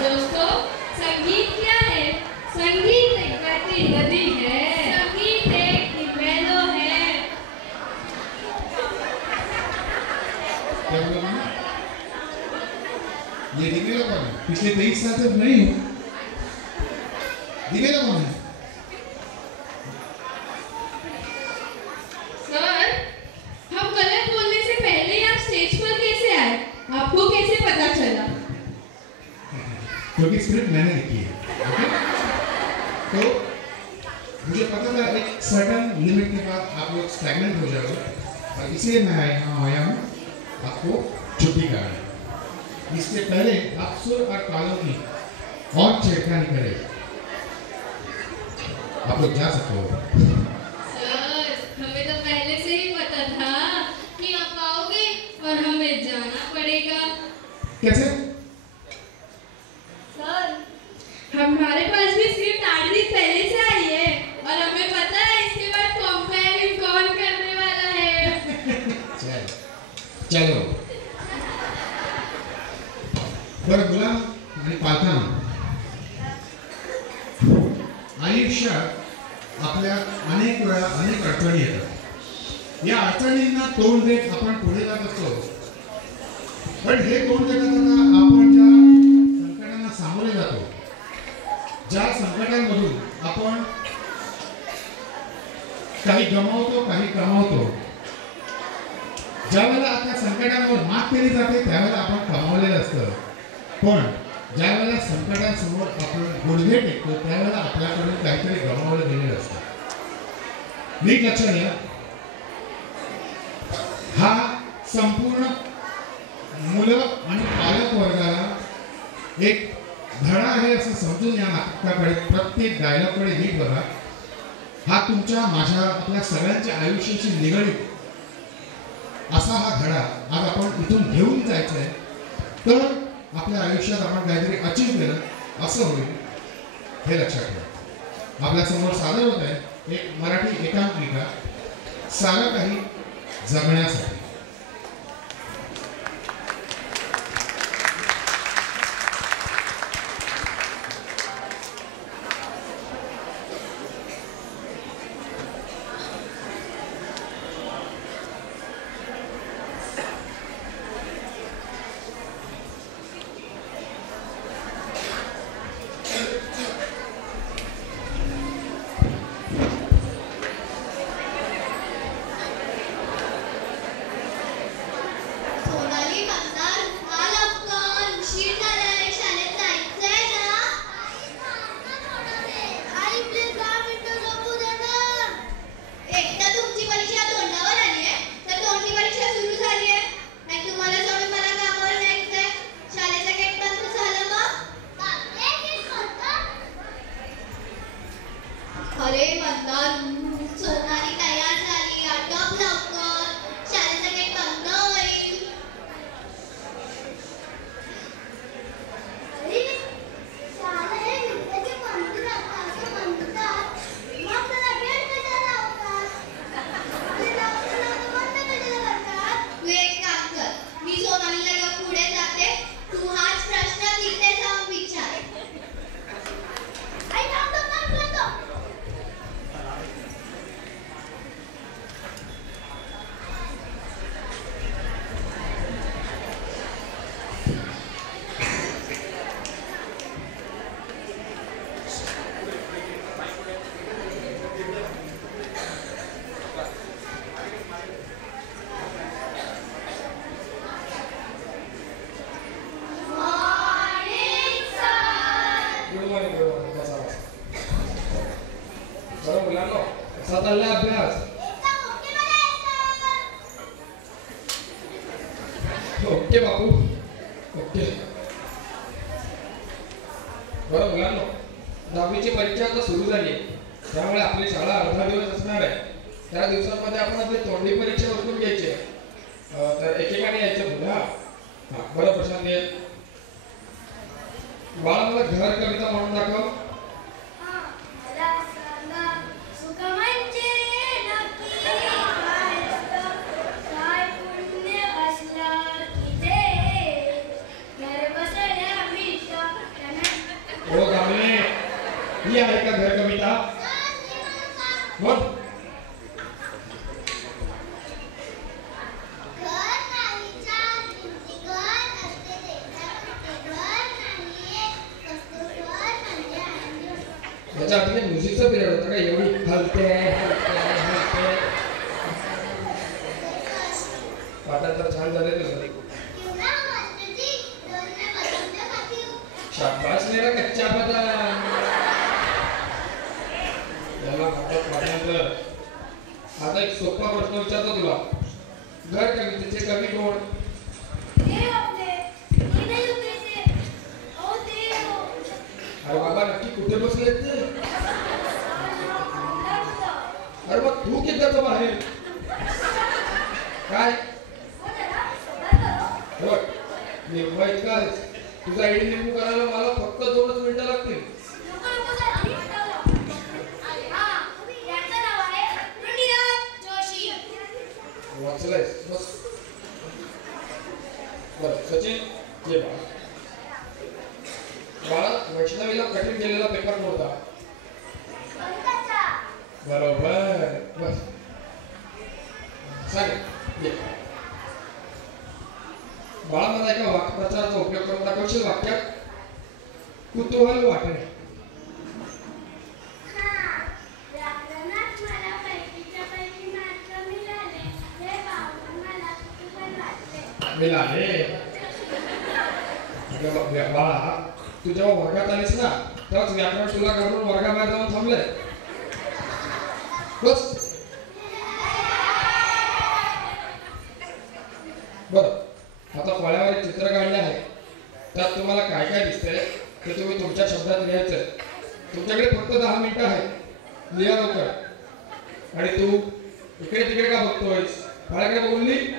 दोस्तों, संगीत क्या है? संगीत एक बहती नदी है। संगीत एक हिमेलो है। क्या बोला मैंने? ये दिवेला कौन है? पिछले 23 साल से नहीं हूँ। दिवेला कौन है? सर, हम गलत बोलने से पहले ही आप स्टेज पर कैसे आए? आपको कैसे पता चला? क्योंकि स्क्रिप्ट मैंने लिखी है। तो मुझे पता था एक सर्टन लिमिट के बाद आप लोग स्टैग्नेंट हो जाओगे, और इसलिए मैं यहाँ आया हूँ आपको छुट्टी कराने। इससे पहले आप सुर और तालों की और छेड़खानी करें, आप लोग जा सकते हो। सर, हमें तो पहले से ही पता था कि आप आओगे और हमें जाना पड़ेगा। कैसे? सर, हमारे पास भी स्क्रिप्ट 8 दिन पहले से आई है और हमें पता है इसके बाद कंपेयरिंग कौन करने वाला है। चलो बरं गुलाम आणि पालकांनो, आयुष्यात आपल्या अनेक वेळा अनेक अडचणी येतात. या अडचणींना तोंड देत आपण पुढे जात असतो. पण हे तोंड देताना आपण ज्या संकटांना सामोरे जातो, ज्या संकटांमधून आपण काही गमावतो, काही कमावतो, ज्यावेळेला त्या संकटांवर मात केली जाते त्यावेळेला आपण कमावलेलं असतं. पण ज्यावेळेला संकटांसमोर आपण गुडघे टेकतो त्यावेळेला आपल्याकडून काहीतरी गमावलं गेलेलं असतं. नीट लक्षात घ्या, हा संपूर्ण मुलं आणि पालक वर्गाला एक धडा आहे असं समजून या नाटकाकडे, प्रत्येक डायलॉगकडे नीट बघा. हा तुमच्या माझ्या आपल्या सगळ्यांच्या आयुष्याशी निगडीत असा हा धडा आज आपण इथून घेऊन जायचं आहे. तर आपल्या आयुष्यात आपण काहीतरी अचीव केलं असं होईल, हे लक्षात ठेवा. आपल्या समोर सादर होत आहे एक मराठी एकांकिका, सारं काही जगण्यासाठी. अभ्यास ओके बापू ओके. बरं मुलांनो, 10वीची परीक्षा आता सुरू झाली, त्यामुळे आपली शाळा अर्धा दिवस असणार आहे. त्या दिवसांमध्ये आपण आपली तोंडी परीक्षा उरकून घ्यायची. तर एकेकाने यायचं पुढे. हा बरं प्रशांत ये. बाळा मला घर कविता म्हणून दाखव. ही आहे का घर कविता? बोल. त्याच्या आधी म्युझिकचा पिरियड होता का? एवढी हलते पाठात तर छान झाले तुझं. शाबास मेरा कच्चा बदाम. याला हातात पाठवलं. आता एक सोपा प्रश्न विचारतो तुला. घर कवितेचे कवी कोण? अरे बाबा नक्की कुठे बसले ते? अरे मग तू किती बाहेर काय मुंबईत काय तुझा आयडी लिंबू करायला मला फक्त 2 मिनिटं लागतील. वाचलायस बस. बरं सचिन ये बाळा. वैष्णवीला कठीण केलेला पेपर नव्हता. बरोबर बस सांग ये बाळा. मला एका वाक्प्रचाराचा उपयोग करून दाखवशील वाक्यात? कुतूहल वाटणे. मिळाले. बाळा तू जेव्हा वर्गात आलीस ना तेव्हाच व्याकरण तुला घालून वर्गाबाहेर जाऊन थांबलंय. बस बरं. आता फळ्यावर एक चित्र काढले आहे. त्यात तुम्हाला काय काय दिसतंय ते तुम्ही तुमच्या शब्दात लिहायचं. तुमच्याकडे फक्त 10 मिनिटं आहेत. लिहा लवकर. आणि तू इकडे तिकडे का बघतोयस? फळ्याकडे बघून लिह.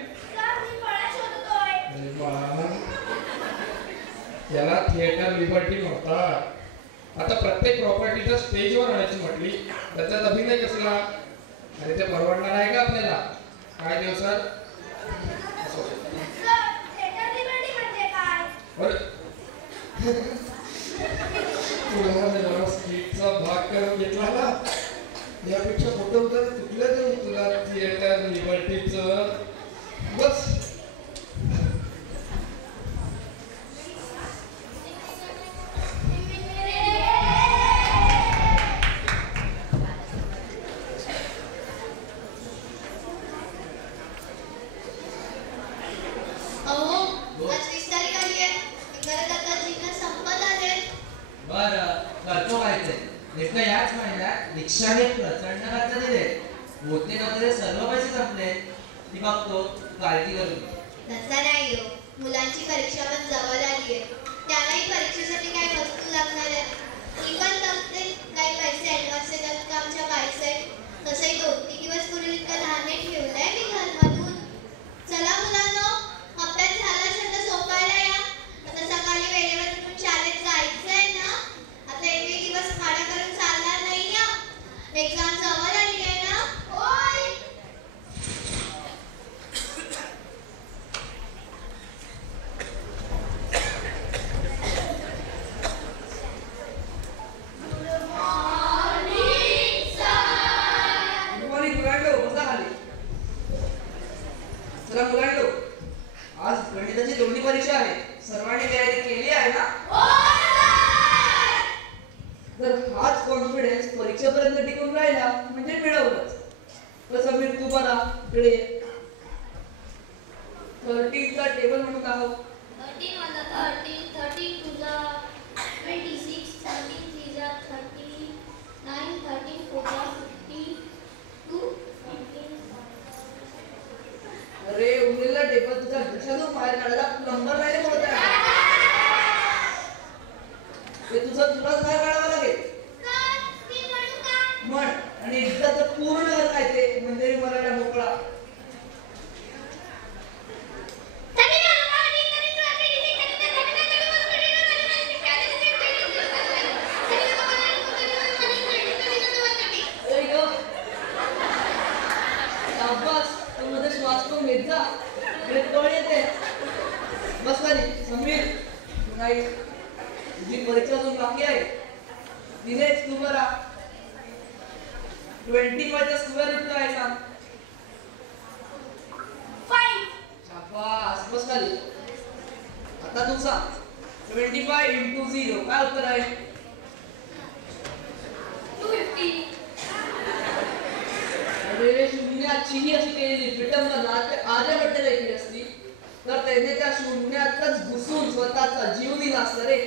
याला थिएटर लिबर्टी म्हणतात. आता प्रत्येक प्रॉपर्टीचा स्टेजवर आणायची म्हटली त्याच्यात अभिनय कसला? आणि ते परवडणार आहे का आपल्याला? काय देव सर? स्किटचा भाग करून घेतला ना यापेक्षा मोठं होतं चुकलं ते तुला थिएटर लिबर्टीचं. बस याच महिन्यात रिक्षाने प्रचंड खर्च दिले. होते नव्हते सर्व पैसे संपले. ती बघतो काळजी करून. तसा नाही हो. मुलांची परीक्षा पण जवळ आली आहे. त्यालाही परीक्षेसाठी काही वस्तू लागणार आहे. ती पण लागते. काही पैसे ऍडव्हान्स येतात का आमच्या बाईसाईड? तसंही 2-3 दिवस पूर्वी इतकं धान्य ठेवलंय मी घरमधून. चला मुलांनो अभ्यास झाला असेल तर सोपायला या. आता सकाळी वेळेवर उठून शाळेत जायचंय ना. आता एवढे दिवस खाडा करून चालणार नाही या. एक्झाम जवळ आली आहे ना. होय आज गणिताची दोन्ही परीक्षा आहे. सर्वांनी तयारी केली आहे ना? जर हाच कॉन्फिडन्स परीक्षेपर्यंत टिकून राहिला म्हणजे मिळवलंच. तर समीर तू बरा इकडे 13 चा टेबल म्हणून आहोत. 13 वाला 13 तुझा 26 13 3 30 9 13 4 52 अरे उरलेला टेबल तुझा घशातून बाहेर काढायला नंबर नाही रे बोलत आहे. ते तुझं तुलाच बाहेर काढावं लागेल. म्हण आणि एकदा तर पूर्ण घर काय ते म्हणजे मराठा मोकळा. बसला समीर नाही तुझी परीक्षा अजून बाकी आहे. निलेश तू बरा 25 चा स्क्वेअर रूट काय सांग? 5. शाबास बस खाली. आता तू सांग 25 into 0 काय उत्तर आहे? 250. अरे शून्याची ही अशी केलेली विटंबना ते आर्यभट्ट देखील असती तर त्याने त्या शून्यातच घुसून स्वतःचा जीव दिला असता रे.